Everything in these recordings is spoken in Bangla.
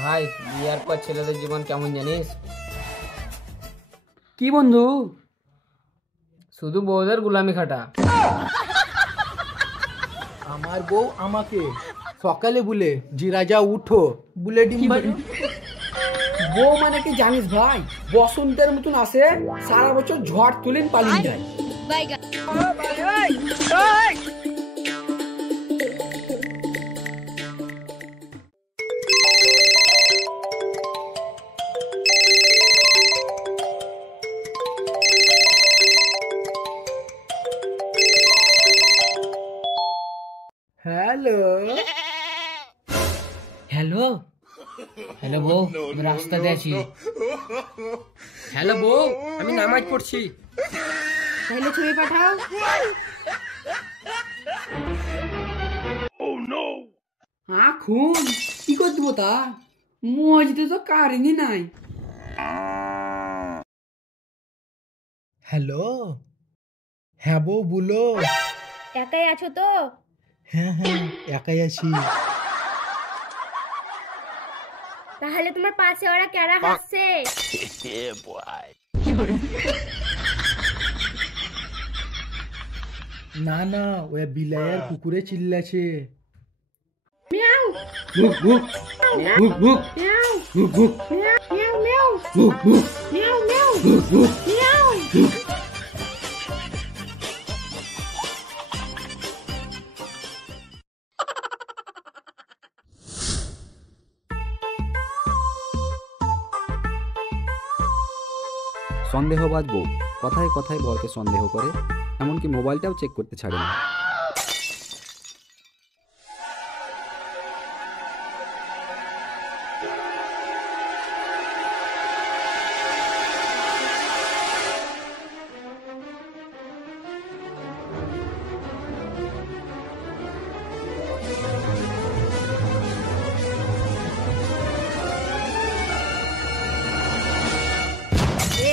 ভাই বিয়ার পর ছেলেদের জীবন কেমন জানিস? কি বন্ধু? শুধু বউদের গুলামি খাটা। আমার বউ আমাকে সকালে বলে জি রাজা উঠো বলে ডিম ভাজো। বউ মানে কি জানিস ভাই? বসন্তের মতন আসে, সারা বছর ঝড় তুলেন পালিয়ে যায়। হ্যালো হ্যালো হ্যালো বউ, আমি রাস্তাতে আছি। হ্যালো বউ, আমি নামাজ পড়ছি। তাহলে ছবি পাঠাও। এখন কি করে দেবো তা? মসজিদে তো কারেন্টই নাই। হ্যালো, হ্যাঁ বউ বলো। একাই আছো তো? হ্যাঁ হ্যাঁ একাই আছি। তাহলে তোমার পাশে ওরা কেরা হাসছে? না না, ওই বিলাইয়ের কুকুরে চিল্লাছে। মিয়াও ভুক ভুক ভুক ভুক মিয়াও ভুক ভুক মিয়াও মিয়াও ভুক ভুক মিয়াও মিয়াও ভুক ভুক। মিয়াও। সন্দেহবাজ বউ কথায় কথায় বরকে সন্দেহ করে, এমনকি মোবাইলটাও চেক করতে ছাড়ে না।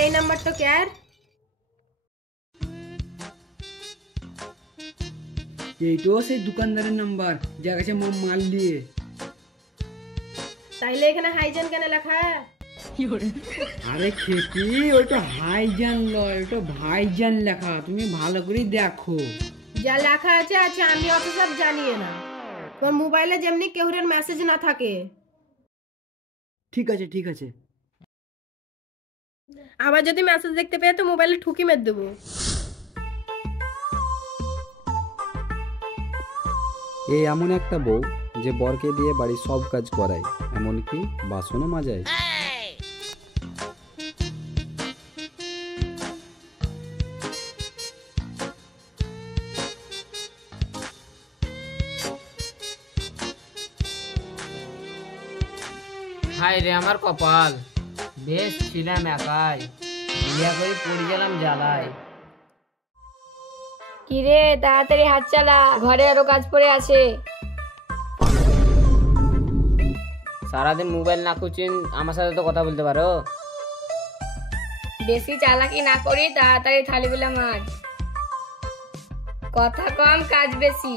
এই নাম্বার তো ক্যার। এইটাও সেই দোকানদারের নাম্বার, যার কাছে মাল দিয়ে। তাইলে এখানে হাইজেন কেন লেখা? আরে খেপি, ওইটা হাইজান লয়, ওইটা ভাইজান লেখা। তুমি ভালো করে দেখো। যা লেখা আছে আছে, আমি অত সব জানিয়ে না। তোর মোবাইলে যেমনি কেউরের মেসেজ না থাকে। ঠিক আছে ঠিক আছে। আবার যদি মেসেজ দেখতে পেয়ে তো মোবাইলে ঠুকি মেরে দেবো। এই এমন একটা বউ যে বরকে দিয়ে বাড়ির সব কাজ করায়, এমনকি বাসনও মাজায়। হায় রে আমার কপাল, বেশ ছিলাম একাই, বিয়া করে পড়ে গেলাম জ্বালায়। কিরে তাড়াতাড়ি হাত চালা, ঘরে আরো কাজ পড়ে আছে। সারাদিন মোবাইল না খুঁচিন, আমার সাথে তো কথা বলতে পারো। বেশি চালাকি না করি, তাড়াতাড়ি থালিগুলা মার। কথা কম কাজ বেশি।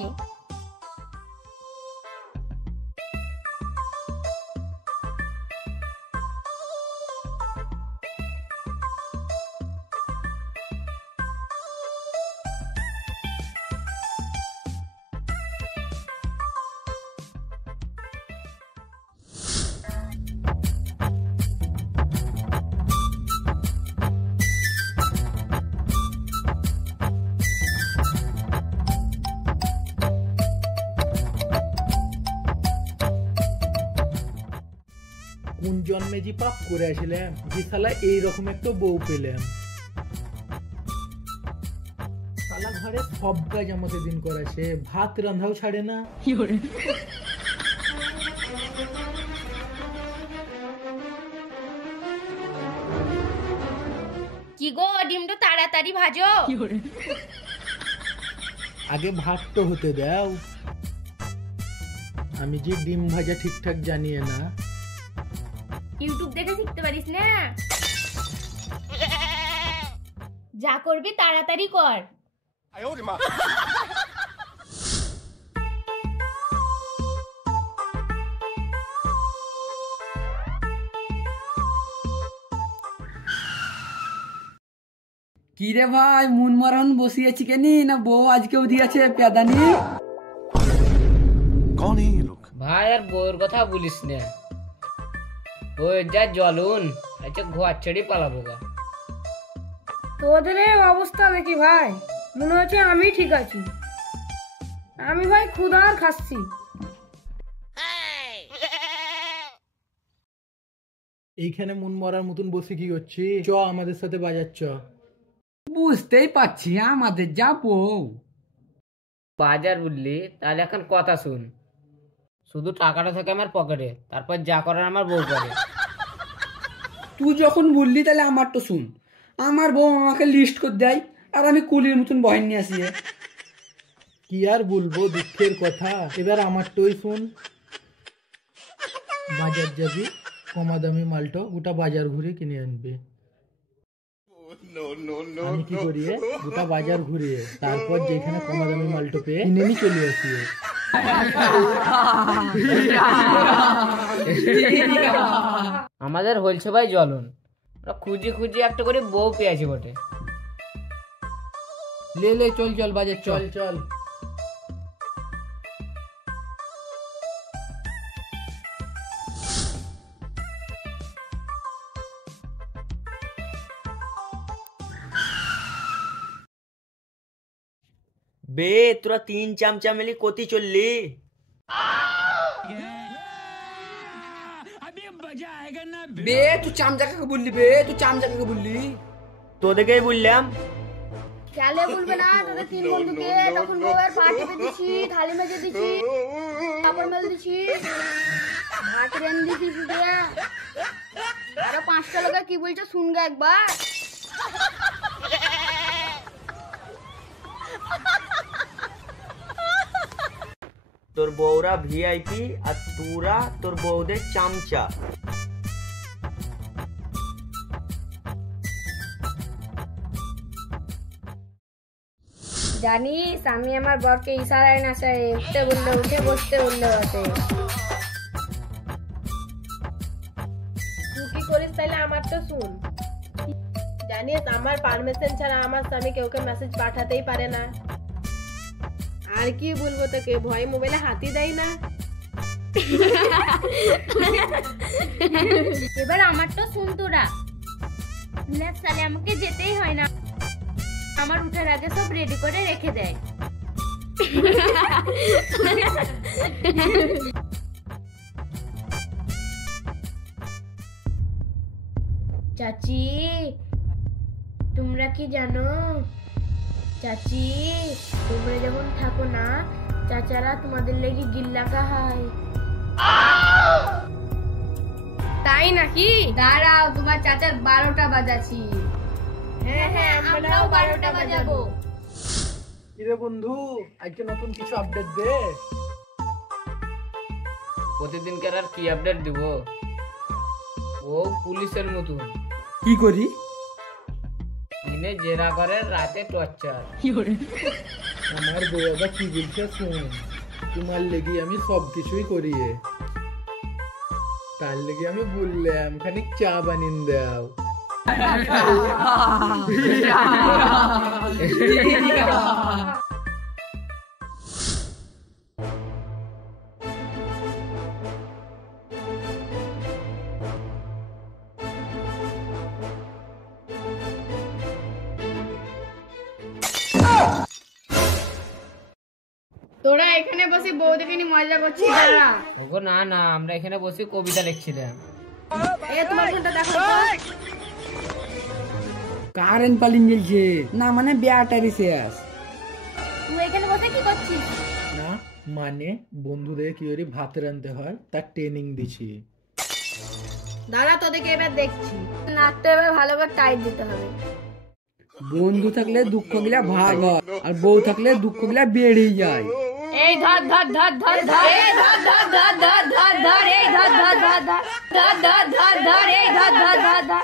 কোন জন্মে যে পাপ করে আসলাম যে শালা এইরকম একটা বউ পেলাম। শালা ঘরে সব কাজ আমাকে দিন করেছে, ভাত রান্ধাও ছাড়ে না। কি গো, ডিমটা তাড়াতাড়ি ভাজো। আগে ভাত তো হতে দাও। আমি যে ডিম ভাজা ঠিকঠাক জানিয়ে না। ইউটিউব দেখে শিখতে পারিস না? যা করবি তাড়াতাড়ি কর। কি রে ভাই মন মরণ বসিয়েছি কেনি না বউ আজকেও দিয়েছে পেদানি? ভাই আর বউর কথা বলিস না, ওই যা জ্বলুন আচ্ছা ঘর ছেড়ে পালাবো গা। তোদের এই অবস্থা দেখি ভাই মনে হচ্ছে আমি ঠিক আছি। আমি ভাই ক্ষুধার খাচ্ছি। এইখানে মন মরার মতন বসে কি করছি? চ আমাদের সাথে বাজার চ। বুঝতেই পারছি আমাদের যা বউ। বাজার বুঝলি, তাহলে এখন কথা শুন। শুধু টাকাটা থাকে আমার পকেটে, তারপর যা করার আমার বউ করে। তুই যখন বললি তাহলে আমার তো শুন। আমার বউ আমাকে লিস্ট করে দেয় আর আমি কুলির মতন বহেন নিয়ে আসি। কি আর বলবো দুঃখের কথা, এবার আমারটাই শুন। বাজার যাবি, কমা দামি মালটা গোটা বাজার ঘুরে কিনে আনবে। আমি কি করি গোটা বাজার ঘুরে তারপর যেখানে কমা দামি মালটা পেয়ে কিনে নিয়ে চলে আসি। আমাদের হয়েছে ভাই জ্বলন, খুঁজি খুঁজি একটা করে বউ পেয়েছি বটে। লে লে চল চল বাজার চল চল। বে তোরা 3 চামচা মিলি কতি চললি? বে তুই চামচাকাকে বললি? বে তুই চামচাকাকে বললি? তোদেরকেই বললাম। চালে বলবে না তোদের তিন বন্ধুকে তখন বউয়ের পা টিপে দিছি, থালি মেজে দিছি, কাপড় মেলে দিছি, ভাত রেঁধে দিছি দিয়ে। আরো 5টা লোক কি বলছে শুনবে একবার। তোর বউরা ভিআইপি আর তোরা তোর বউদের চামচা। জানিস আমি আমার বরকে ইশারায় নাচাই, উঠতে বললে উঠে, বসতে বললে বসে। তুই কি করিস তাহলে আমার তো শুন। জানিস আমার পারমিশন ছাড়া আমার স্বামী কাউকে মেসেজ পাঠাতেই পারে না। আর কি বলবো তোকে, ভয় মোবাইলে হাতই দেয় না। এবার আমার তো শুন তোরা, সালে আমাকে যেতেই হয় না, আমার উঠার আগে সব রেডি করে রেখে দেয়। চাচি তোমরা কি জানো, চাচি তোমরা যখন থাকো না চাচারা তোমাদের লেগে গিল্লাকা হয়। তাই নাকি? দাঁড়াও তোমার চাচার 12টা বাজাচ্ছি। হ্যাঁ হ্যাঁ আমরাও 12টা বাজাবো। কিরে বন্ধু আজকে নতুন কিছু আপডেট দে। প্রতিদিনকার আর কি আপডেট দিব? ও পুলিশের মতন কি করি? দিনে জেরা করে, রাতে টর্চার। আমার বউ আবার কি বলছে শুন। তোমার লেগে আমি সব কিছুই করি, তার লেগে আমি বললাম খানিক চা বানিয়ে দাও। তোরা এখানে বসে বউ দেখে নি মজা করছিস? দাঁড়া। ওগো না না, আমরা এখানে বসে কবিতা লিখছিলাম। এ তোমার ফোনটা দেখো তো। কারেন্ট পালিয়ে গেছে না, মানে ব্যাটারি শেষ। তুই এখানে বসে কি করছিস? না মানে বন্ধুদের কি করে ভাত রাঁধতে হয় তার ট্রেনিং দিছি। দাঁড়া তোদেরকে এবার দেখছি। নাকটা এবার ভালো করে টাইট দিতে হবে। বন্ধু থাকলে দুঃখ গুলা ভাগ হয় আর বউ থাকলে দুঃখ গুলা বেড়ে যায়। এই ধর ধর ধর ধর ধর, এই ধর ধর ধর ধর ধর ধর, এই ধর ধর ধর ধর ধর ধর ধর ধর, এই ধর ধর ধর ধর।